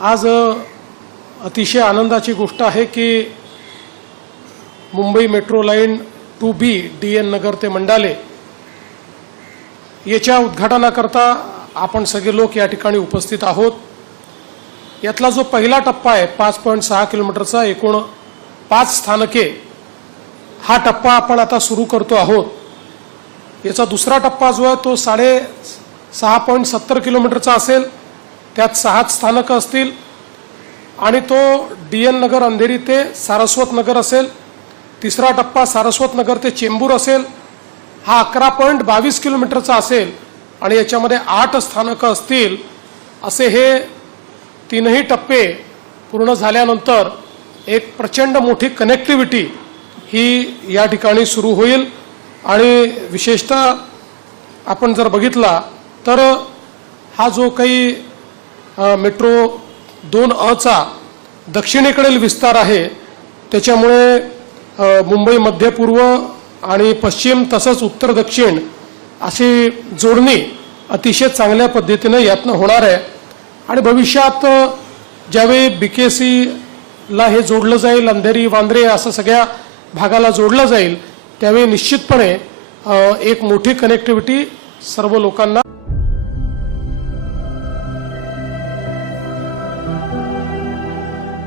आज अतिशय आनंदाची गोष्ट आहे की Mumbai metro line 2B DN नगर ते मंडाले याच्या उद्घाटनाकरता आपण सगळे लोक या ठिकाणी उपस्थित आहोत। यातला जो पहिला टप्पा आहे 5.6 किलोमीटरचा एकूण 5 स्थानके हा टप्पा आपण आता सुरू करतो आहोत। याचा दुसरा टप्पा जो आहे तो 6.70 किलोमीटरचा असेल, त्यात 6 स्थानक असतील आणि तो DN नगर अंधेरी ते सारस्वत नगर असेल। तिसरा टप्पा सारस्वत नगर ते चेंबूर असेल, हा 11.22 किलोमीटरचा असेल आणि याच्यामध्ये 8 स्थानक असतील। असे हे तीनही टप्पे पूर्ण झाल्यानंतर एक प्रचंड मोठी कनेक्टिव्हिटी ही या ठिकाणी सुरू होईल आणि विशेषतः आपण जर बघितला तर हा जो काही मेट्रो 2A चा दक्षिणेकडील विस्तार आहे त्याच्यामुळे मुंबई मध्य पूर्व आणि पश्चिम तसंच उत्तर दक्षिण अशी जोडणी अतिशय चांगल्या पद्धतीने यातनं होणार आहे आणि भविष्यात ज्यावेळी BKC ला हे जोडलं जाईल, अंधेरी वांद्रे असं सगळ्या भागाला जोडलं जाईल त्यावेळी निश्चितपणे एक मोठी कनेक्टिव्हिटी सर्व लोकांना